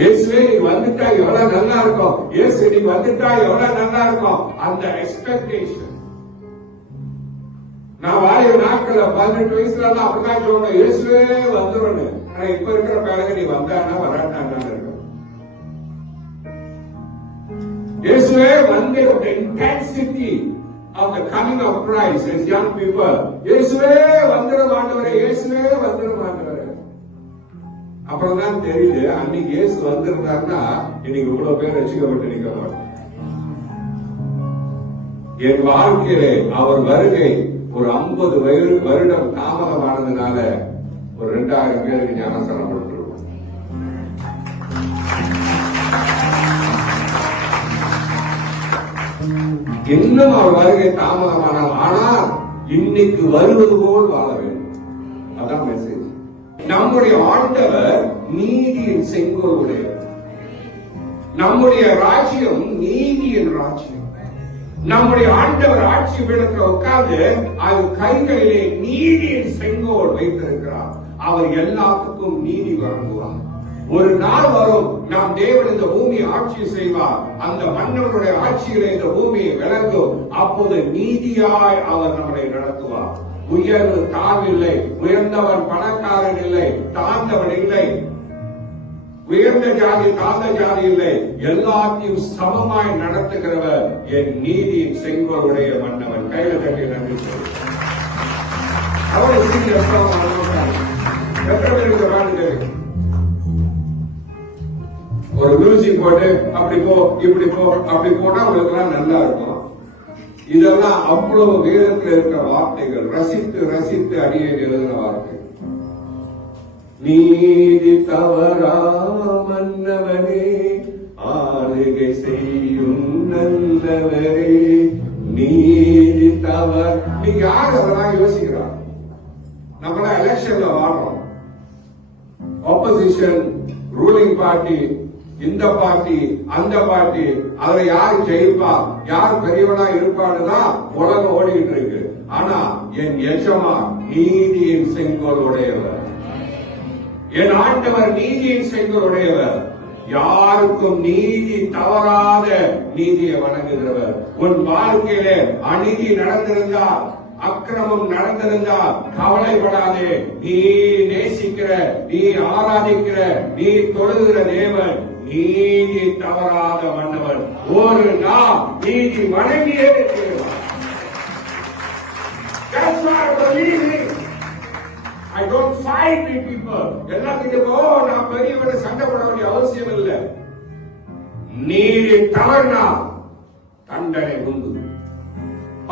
இயேசுவே நீ வந்துட்டா எவ்வளவு நல்லா இருக்கும், இயேசு நீ வந்துட்டா எவ்வளவு நல்லா இருக்கும், அந்த எக்ஸ்பெக்டேஷன். நான் வாழ நாட்கள்ல 18 வயசுல தான் அப்படிதான் சொல்லணும், இயேசுவே வந்துடும். ஆனா இப்ப இருக்கிற பிறகு நீ வந்தானா வராட்டான்னு இருக்கும். இயேசுவே வந்து the intensity of the coming of Christ as young people. இயேசுவே வந்துடும் ஆண்டவரே, இயேசுவே வந்துடும் ஆண்டவரே. அப்புறம் தான் தெரியுது அன்னைக்கு இயேசு வந்திருந்தாருன்னா இன்னைக்கு இவ்வளவு பேர் ரசிக்கப்பட்டு நிற்க மாட்டோம். என் வாழ்க்கையிலே அவர் வருகை ஒரு 50 வருடம் தாமதமானதுனால ஒரு 2000 பேருக்கு ஞானஸ்தானம் கொடுத்துருவோம். இன்னும் அவர் வருகை தாமதமானால், ஆனால் இன்னைக்கு வருவது போல் வாழ வேண்டும். அதான் மெசேஜ். நம்முடைய ஆண்டவர் நீதியின் செங்கோல் உடையவர். நம்முடைய ராஜ்யம் நீதியின் ராஜ்யம். நம்முடைய ஆண்டவர் ஆட்சி பீடத்தில் உட்கார்ந்து அது கைகளிலே நீதியின் செங்கோல் வைத்திருக்கிறார். அவர் எல்லாத்துக்கும் நீதி வழங்குவார். ஒரு நாள் வரும், நாம் தேவன் இந்த பூமியை ஆட்சி செய்வார். அந்த மன்னனுடைய ஆட்சியிலே இந்த பூமியை விளங்கும். அப்போது நீதியாய் அவர் நம்மை நடத்துவார். உயர்வு தாழ்வில்லை, உயர்ந்தவன் பணக்காரன் இல்லை, தாழ்ந்தவன் இல்லை, உயர்ந்த ஜாதி தாழ்ந்த ஜாதி இல்லை, எல்லாத்தையும் சமமாய் நடத்துகிறவர் என் நீதியின் செங்கோலுடைய மன்னவன். கையில கட்டி நன்றி சொல்லு. அவரை ஒரு மியூசிக் போட்டு அப்படி போ இப்படி போ அப்படி போனா உங்களுக்கு எல்லாம் நல்லா இருக்கும். இதெல்லாம் அவ்வளவு வேதத்தில் இருக்கிற வார்த்தைகள், ரசித்து ரசித்து அடியே எழுதின வார்த்தை. நீதி தவறா மன்னவனே, ஆளுகை செய்யும் நல்லவரே, நீதி தவறு. நீங்க யாரு அதெல்லாம் யோசிக்கிறார்? நம்மள எலெக்ஷன்ல வாடுறோம். ஆப்போசிஷன், ரூலிங் பார்ட்டி, இந்த பார்ட்டி அந்த பார்ட்டி, அதுல யாரு ஜெயிப்பா, யார் பெரியவனா இருப்பான்னுதான் உலகம் ஓடிட்டு இருக்கு. ஆனா என் எஜமா நீதியின் செங்கோல் உடையவர், என் ஆண்டவர் நீதியின் செங்கோல் உடையவர். யாருக்கும் நீதி தவறாத நீதியை வழங்குகிறவர். உன் வாழ்க்கையில அநீதி நடந்திருந்தால், அக்கிரமம் நடந்திருந்தால் கவலைப்படாதே. நீ நேசிக்கிற, நீ ஆராதிக்கிற, நீ தொழுகிற தேவன் நீதி தவறாத மன்னவன். ஒரு நாள் நீதி வழங்கியே தீருவார். That's why I believe in. I don't fight with people. எல்லாத்துக்கும் நான் பெரியவனை சண்டை போட வேண்டிய அவசியம் இல்லை. நீதி தவறுனா தண்டனை உண்டு.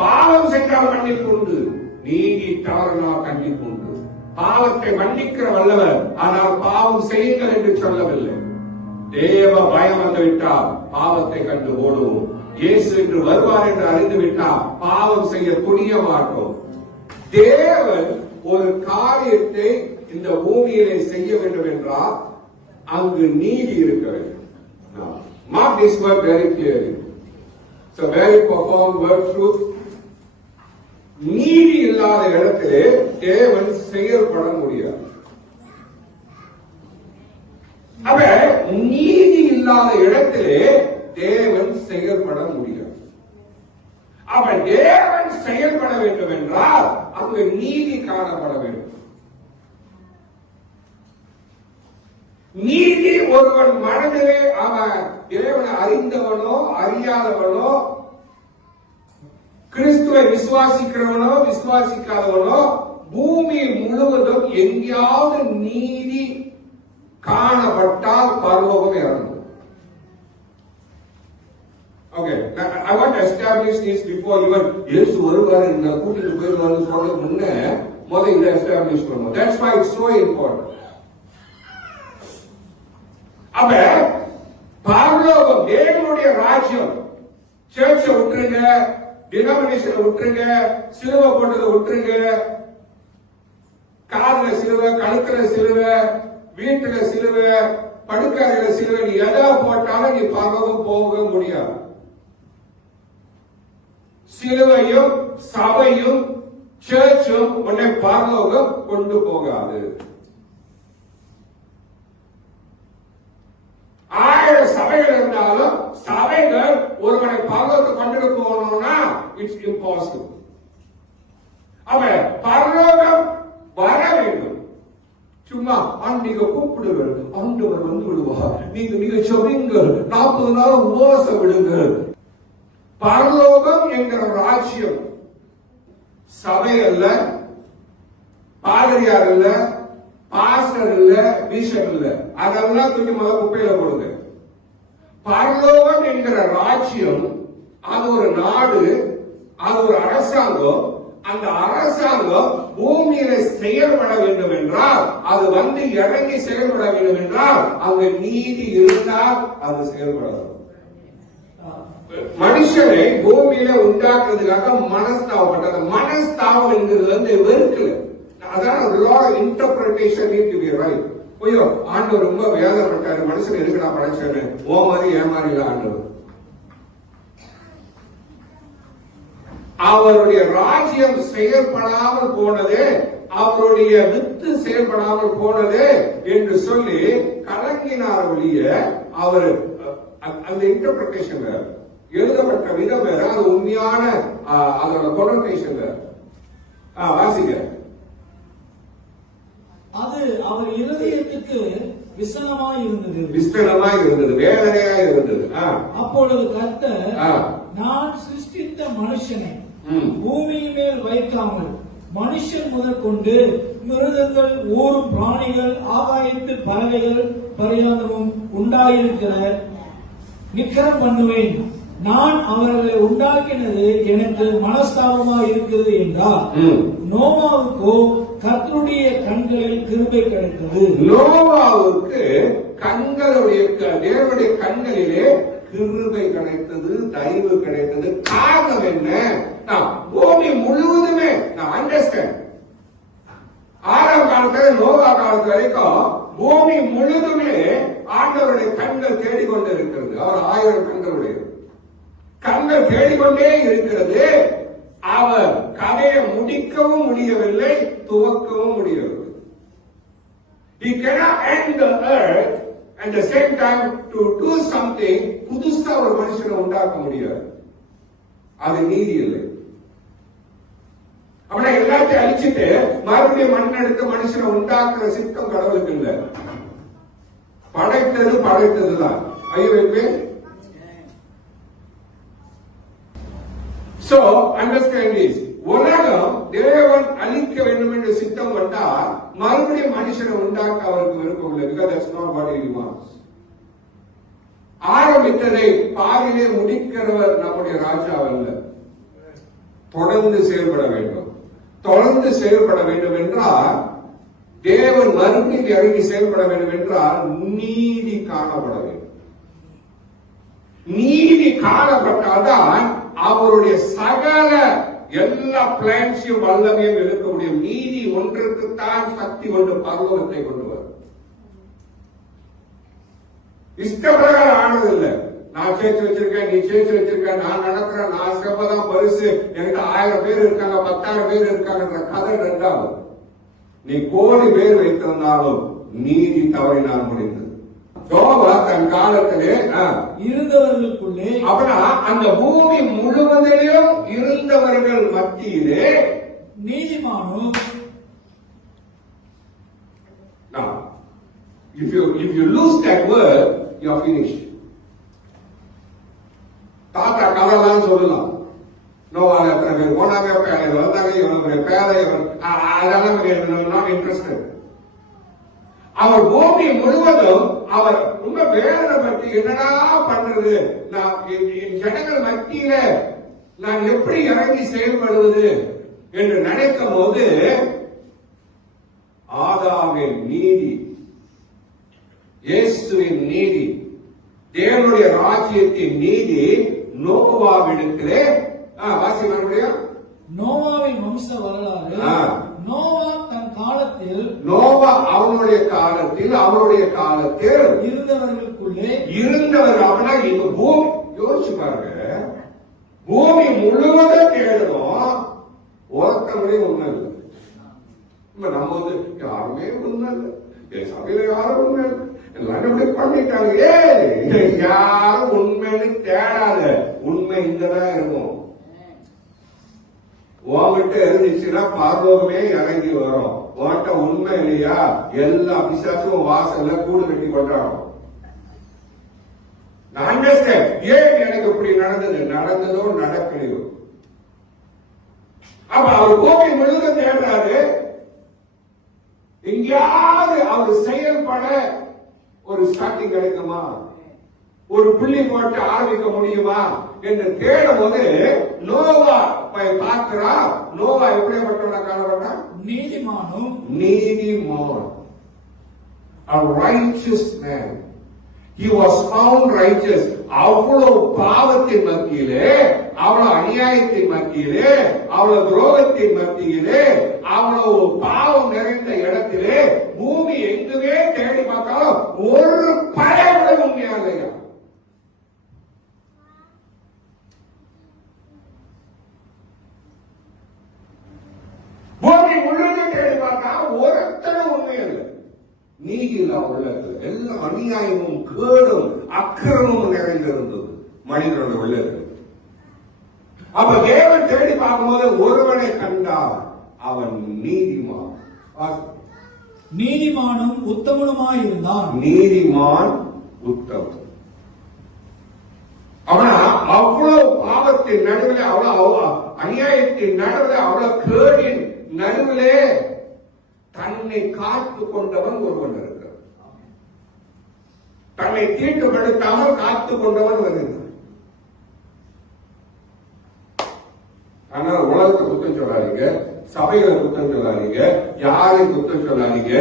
பாவம் செஞ்சால் மன்னிப்பு உண்டு. நீதி தவறுனா கண்டிப்பு உண்டு. பாவத்தை மன்னிக்கிற வல்லவர், ஆனால் பாவம் செய்யுங்கள் என்று சொல்லவில்லை. தேவ பயம் வந்துவிட்டால் பாவத்தை கண்டு ஓடுவோம். இயேசு என்று வருவார் என்று அறிந்துவிட்டால் பாவம் செய்ய துணிய மாட்டோம். தேவன் ஒரு காரியத்தை இந்த பூமியிலே செய்ய வேண்டும் என்றால் அங்கு நீதி இருக்க வேண்டும். Mark this word very clearly. So where you perform word truth, நீதி இல்லாத இடத்திலே தேவன் செயல்பட முடியாது. அவ நீதி இல்லாத இடத்திலே தேவன் செயல்பட முடியாது. அவன் தேவன் செயல்பட வேண்டும் என்றால் அங்கு நீதி காணப்பட வேண்டும். நீதி ஒருவன் மனதிலே அவன் தேவனை அறிந்தவனோ அறியாதவனோ, கிறிஸ்துவை விசுவாசிக்கிறவனோ விசுவாசிக்காதவனோ, பூமி முழுவதும் எங்கேயாவது நீதி காணப்பட்டால் பரலோகம் இறங்கும். Okay, I want to establish this before even இயேசு வருவார் இந்த கூட்டிட்டு போயிருவாரு சொல்ல முன்னே முதல்ல இதை எஸ்டாப்ளிஷ் பண்ணுவோம். That's why it's so important. அப்ப பரலோகம் தேவனுடைய ராஜ்யம். சர்ச்சை விட்டுருங்க, டினாமினேஷனை விட்டுருங்க, சிலுவை போட்டதை விட்டுருங்க, காதுல சிலுவை, கழுத்துல சிலுவை, வீட்டுல சிலுவை, படுக்கையில சிலுவை, நீ எதை போட்டாலும் நீ பரலோகம் போக முடியாது. சிலுவையும் சபையும் சர்ச்சும் உன்னை பரலோகம் கொண்டு போகாது. ஒருவனை பரலோகத்தை கொண்டு போகணும்னா இட்ஸ் இம்பாசிபிள். அவன் பரலோகம் வர வேண்டும். சும்மா நீங்க கூப்பிடுங்கள், ஆண்டவர் வந்து விடுவார், நீங்க சொன்னீங்கள், 40 நாள் உபவாசம் விடுங்கள். பரலோகம் என்கிற ராஜ்யம் சபை அல்ல, பாதிரியார் இல்ல, பாஸ்டர் இல்ல, பிஷப் இல்ல, அதெல்லாம் தூக்கி முதல் குப்பையில போடுங்க. பரலோகம் என்கிற ராஜ்யம் அது ஒரு நாடு, அது ஒரு அரசாங்கம். அந்த அரசாங்கம் பூமியில செயல்பட வேண்டும் என்றால், அது வந்து இறங்கி செயல்பட வேண்டும் என்றால், அங்க நீதி இருந்தால் அது செயல்படாது. மனுஷனை பூமியில உண்டாக்குறதுக்காக மனஸ்தாபப்பட்டது. மனஸ்தாபம் என்கிறது வந்து வெறுக்கல. அதான் interpretation need to be right. ஐயோ ஆண்டவர் ரொம்ப வேதப்பட்டாரு, மனுஷன் எதுக்கு நான் படைச்சேன்னு. ஓ மாதிரி ஏமாறி இல்ல ஆண்டவர். அவருடைய ராஜ்யம் செயல்படாமல் போனது, அவருடைய வித்து செயல்படாமல் போனது என்று சொல்லி கலங்கினார் ஒழிய, அவர் அந்த இன்டர்பிரேஷன் எழுதப்பட்ட விதம் வேற, அது உண்மையான அதோட கொனோட்டேஷன் வேற. வாசிக்க. அது அவர் இருதயத்துக்கு விசனமாய் இருந்தது, வேதனையாய் இருந்தது. அப்பொழுது கர்த்தர், நான் சிருஷ்டித்த மனுஷனை பூமியின் மேல் வைக்காமல் மனுஷன் முதல் கொண்டு மிருகங்கள், ஊரும் பிராணிகள், ஆகாயத்து பறவைகள் பரியந்தமும் உண்டாயிருக்கிற நிக்கரம் பண்ணுவேன். நான் அவர்களை உண்டாக்கினது எனக்கு மனஸ்தாபமாக இருக்கிறது என்றார். நோவாவுக்கோ கர்த்தருடைய கண்களில் கிருபை கிடைத்தது. நோவாவுக்கு தேவனுடைய கண்களிலே கிருபை கிடைத்தது, தயவு கிடைத்தது. காரணம் என்ன? பூமி முழுவதுமே நான் அண்டர்ஸ்டாண்ட். ஆறாம் காலத்துல நோவா காலத்து வரைக்கும் பூமி முழுவதுமே ஆண்டவருடைய கண்கள் தேடிக்கொண்டு இருக்கிறது. அவர் 1000 கண்களுடைய கண்கள் தேடிக்கொண்டே இருக்கிறது. அவர் கதையை முடிக்கவும் முடியவில்லை, துவக்கவும் முடியவில்லை. He cannot end the earth at the same time to do something. புதுசா ஒரு மனுஷனை உண்டாக்க முடியாது. அது நீதி இல்லை. அப்படின்னா எல்லாத்தையும் அழிச்சிட்டு மறுபடியும் மண் எடுத்து மனுஷனை உண்டாக்குற சித்தம் கடவுளுக்கு இல்லை. படைத்ததுதான். ஐயோ. So understand this. உலகம் தேவன் அழிக்க வேண்டும் என்று சித்தம் கொண்டால் மறுபடியும் மனுஷனை உண்டாக்க அவருக்கு விருப்பம் இல்லை. Because that's not what he wants. ஆரம்பித்ததை பாதியிலே முடிக்கிறவர் நம்முடைய ராஜா அல்ல. தொடர்ந்து செயல்பட வேண்டும். தொடர்ந்து செயல்பட வேண்டும் என்றால், தேவன் மறுபடியும் இறங்கி செயல்பட வேண்டும் என்றால் நீதி காணப்பட வேண்டும். நீதி காணப்பட்டால்தான் அவருடைய சகல எல்லா பிளான்ஸையும் வல்லமையும் எடுக்க முடியும். நீதி ஒன்றுக்குத்தான் சக்தி கொண்டு பரலோகத்தை கொண்டு வரும். இஷ்டப்பிரகாரம் ஆனதில்லை. நான் சேர்த்து வச்சிருக்கேன், நீ சேர்த்து வச்சிருக்க, நான் நடக்கிறேன், நான் செவ்வதான் பரிசு, என்கிட்ட 1000 பேர் இருக்காங்க, 10,000 பேர் இருக்காங்க கதை ரெண்டாவது. நீ 1,000,000 பேர் வைத்திருந்தாலும் நீதி தவறினால் முடிந்தது. தன் காலத்திலே இருந்தவர்களுக்குள்ளே, அப்படின்னா அந்த பூமி முழுவதிலும் இருந்தவர்கள் மத்தியிலே நீதிமானும். If you lose that word, you are finished. தாத்தா கதைலாம் சொல்லலாம். நோவால எத்தனை பேர் போனாங்க, பேழையில் வந்தாங்க, இவனுடைய பேழை, அதெல்லாம் நாட் இன்ட்ரெஸ்டட். அவர் பூமி முழுவதும் அவர் ரொம்ப வேதனைப்பட்டு என்னடா பண்றது, நான் என் ஜனங்கள் மத்தியில நான் எப்படி இறங்கி செயல்படுவது என்று நினைக்கும் போது ஆதாமின் நீதி, இயேசுவின் நீதி, தேவனுடைய ராஜ்யத்தின் நீதி நோவாவிடத்திலே வாசி மறுபடியும் நோவாவின் வம்ச வரலாறு. நோவா தன் காலத்தில், நோவா அவனுடைய காலத்தில் இருந்தவர்களுக்குள்ளே இருந்தவர். அவனா இப்ப பூமி யோசிச்சு பாருங்க, பூமி முழுவதும் தேடணும், ஒருத்தவரையும் உண்மை இல்லை. இப்ப நம்ம வந்து யாருமே உண்மை இல்லை, என் சபையில யாரும் உண்மை இல்லை, எல்லாரும் இப்படி பண்ணிட்டாங்க. யாரும் உண்மை உண்மைன்னு தேடாத. உண்மை இங்கதான் இருக்கும். உன்கிட்ட இருந்துச்சுன்னா பரலோகமே இறங்கி வரும். உன்கிட்ட உண்மை இல்லையா, எல்லா பிசாசும் வாசல்ல கூடு கட்டி கொண்டாடும். ஏன் எனக்கு இப்படி நடந்தது, நடந்ததோ நடக்கலையோ. அப்ப அவர் கோவை முழுக்க தேடுறாரு. எங்கேயாவது அவர் செயல்பட ஒரு ஸ்டார்டிங் கிடைக்குமா, ஒரு புள்ளி போட்டு ஆரம்பிக்க முடியுமா என்று தேடும் போது நோவா பார்க்கிறா. நோவா எப்படிப்பட்டவன காணப்பட்டான்? நீதிமானும். நீதிமான், a righteous man. He was found righteous. அவ்வளவு பாவத்தின் மத்தியிலே, அவ்வளவு அநியாயத்தின் மத்தியிலே, அவ்வளவு துரோகத்தின் மத்தியிலே, அவ்வளவு பாவம் நிறைந்த இடத்திலே பூமி எங்குமே தேடி பார்த்தாலும் ஒரு பயம் உண்மையா இல்லையா? பூமி முழுக்க தேடி பார்த்தா ஒருத்தரும் உண்மை இல்லை. நீதியில்லா உள்ளத்தில் எல்லாம் அநியாயமும் கேடும் அக்கிரமும் நிறைந்திருந்தது மனிதனோட உள்ளத்தில். அப்ப தேவன் தேடி பார்க்கும்போது ஒருவனை கண்டார், அவன் நீதிமான். நீதிமானும் உத்தமனுமாய் இருந்தான். நீதிமான் உத்தமன். அவனா அவ்வளவு பாவத்தின் நடுவில், அவ்வளவு அநியாயத்தின் நடுவில், அவ்வளவு கேடின் நடுவிலே தன்னை காத்து கொண்டவன் ஒருவன் இருக்கிறான். தன்னை தீட்டுப்படுத்தாமல் காத்து கொண்டவன் வருகிறான். ஆனால் உலகத்தை குத்தம் சொல்லாதீங்க, சபைகளை குத்தம் சொல்லாதீங்க, யாரையும் குத்தம் சொல்லாதீங்க.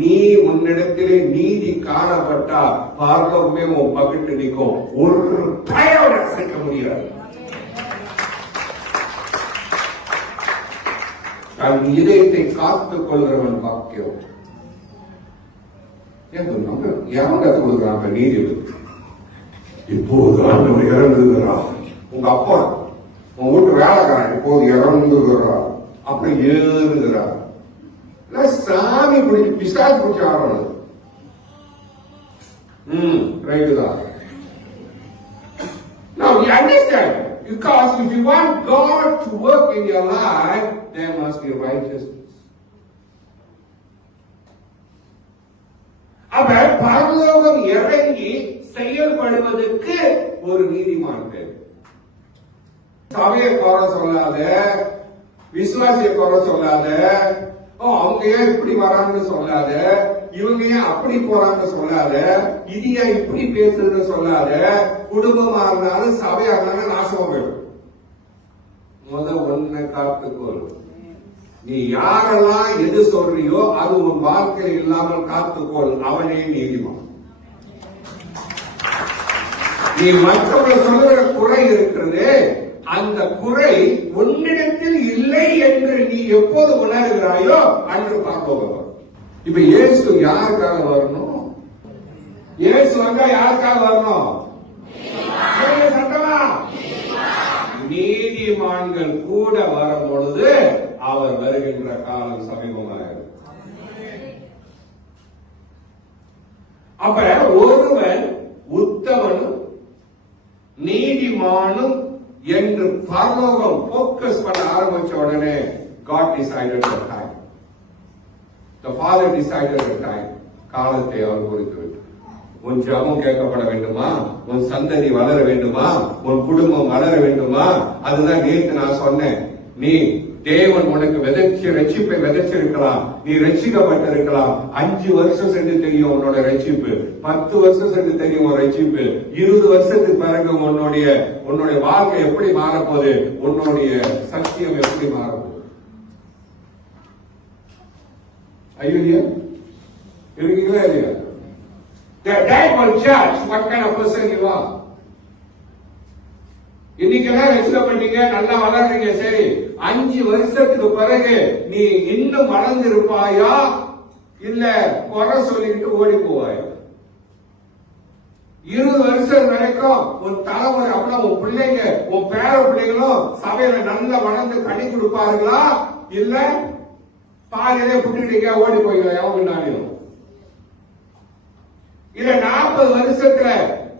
நீ உன்னிடத்திலே நீதி காணப்பட்டா பரலோகமே உன் பக்கத்து நிற்கும். ஒரு தயவோட அசைக்க முடியாது. தன் இதயத்தை காத்துக் கொள்கிறவன் பாக்கியம். யாரும் கொடுக்குறாங்க நீதி. இப்போது ஆண்டவர் இறந்துகிறார். உங்க அப்பா உங்க வீட்டு வேலைக்காரன் இப்போது இறந்துகிறார், அப்படி ஏறுகிறார். சாமி பிடிச்சி பிசாசு பிடிச்சி ஆடணும். ரைட்டு தான். Now you understand, because if you want God to work in your life, there must be righteousness. அப்ப பரலோகம் இறங்கி செயல்படுவதற்கு ஒரு நீதிமான் தேவை. சபையை குறை சொல்லாத, விசுவாசியை குறை சொல்லாத, அவங்க ஏன் இப்படி வராங்கன்னு சொல்லாத, இவங்க ஏன் அப்படி போறாங்க சொல்லாத, இது ஏன் இப்படி பேசுறதுன்னு சொல்லாத. குடும்பமா இருந்தாலும் சபையா இருந்தாலும் நாசமா போயிடும். ஒன்ன காத்துக்கொள். நீ யாரெல்லாம் எது சொல்றியோ அது உன் வாழ்க்கையில் இல்லாமல் காத்துக்கொள். அவனே நீதிமான். நீ மற்றவங்க சொல்ற குறை இருக்கிறது, அந்த குறை உன்னிடத்தில் இல்லை என்று நீ எப்போது உணர்கிறாயோ அன்று பார்க்க. இப்ப இயேசு யாருக்காக வரணும்? இயேசு வந்தா யாருக்காக வரணும்? சட்டமா நீதிமான்கள் கூட வரும் பொழுது அவர் வருகின்ற காலம் சமீபமாக. அப்ப ஒருவன் உத்தமனும் நீதிமானும் என்று பரலோகம் போக்கஸ் பண்ண ஆரம்பிச்ச உடனே God decided the time. The Father decided the time. காலத்தை அவர் குறித்து. உன் ஜெபம் கேட்கப்பட வேண்டுமா? உன் சந்ததி வளர வேண்டுமா? உன் குடும்பம் வளர வேண்டுமா? அதுதான் நேற்று நான் சொன்னேன். நீ தேவன் உனக்கு ரட்சிப்பை விதைச்சிருக்கலாம். நீ ரட்சிக்கப்பட்டிருக்கலாம். 5 வருஷம் சென்று தெரியும் உன்னோட ரட்சிப்பு, 10 வருஷம் சென்று தெரியும் உன் ரட்சிப்பு, 20 வருஷத்துக்கு பிறகு உன்னுடைய வாழ்க்கை எப்படி மாறப்போகுது, உன்னுடைய சத்தியம் எப்படி மாறப்போகுது. ஐயோ இருக்கீங்களா இல்லையா? That will judge what kind of person you are. இன்னைக்கெல்லாம் ரட்சிக்கப்பட்டீங்க, நல்லா வளர்றீங்க, சரி. 5 வருஷத்துக்கு பிறகு நீ இன்னும் வளர்ந்து இருப்பாயா, இல்ல குறை சொல்லிட்டு ஓடி போவாயா? 20 வருஷம் வரைக்கும் உன் தலைமுறை, அப்படின்னா உன் பிள்ளைங்க, உன் பேர பிள்ளைங்களும் சபையில நல்லா வளர்ந்து கனி கொடுப்பார்களா, இல்ல பாதியிலே புட்டுட்டீங்க ஓடி போய்க்கலாம்? எவன் பின்னாடியும் இல்ல 40 வருஷத்துல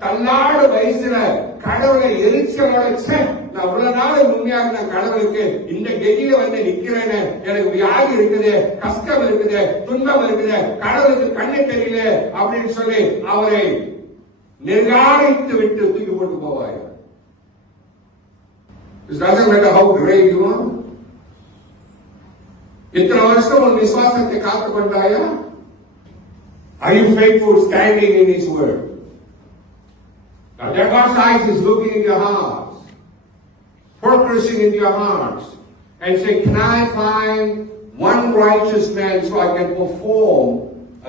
தன்னாடு வயசுல கடவுளை எரிச்சலோட நான் இவ்வளவு நாள் உண்மையாக நான் கடவுளுக்கு இந்த கெதியில வந்து நிக்கிறேன்னு, எனக்கு வியாதி இருக்குது, கஷ்டம் இருக்குது, துன்பம் இருக்குது, கடவுளுக்கு கண்ணு தெரியல அப்படின்னு சொல்லி அவரை நிராகரித்து விட்டு தூக்கி போட்டு போவார். It doesn't matter how great you are. இத்தனை வருஷம் உன் விசுவாசத்தை காத்துக் கொண்டாயா? Are you faithful standing in His word? Now God's eyes is looking in your hearts, focusing in your hearts, and say, can I find one righteous man so I can perform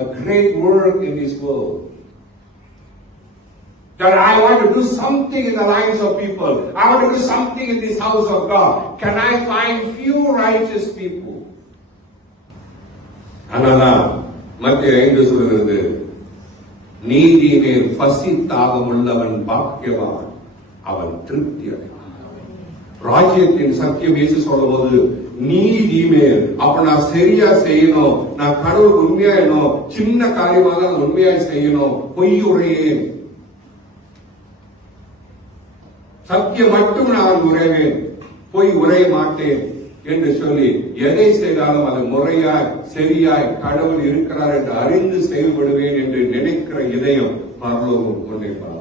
a great work in this world? That I want to do something in the lives of people. I want to do something in this house of God. Can I find few righteous people? அதனால்தான் மத்திய 5 சொல்கிறது, நீதியிலே பசி தாகம் உள்ளவன் பாக்கியவான், அவன் திருப்தி அடைவான். ராஜ்யத்தின் சத்தியம் இயேசு சொல்லும்போது நீதி மேல், அப்ப நான் சரியா செய்யணும், நான் கடவுள் உண்மையா இருக்கணும், சின்ன காரியமாக நான் உண்மையா செய்யணும், பொய் உரையேன், சத்தியம் மட்டும் நான் உரைவேன், பொய் உரைய மாட்டேன் என்று சொல்லி எதை செய்தாலும் அது முறையாய் சரியாய் கடவுள் இருக்கிறார் என்று அறிந்து செயல்படுவேன் என்று நினைக்கிற இதயம் பரலோகம் கொண்டிருப்பார்.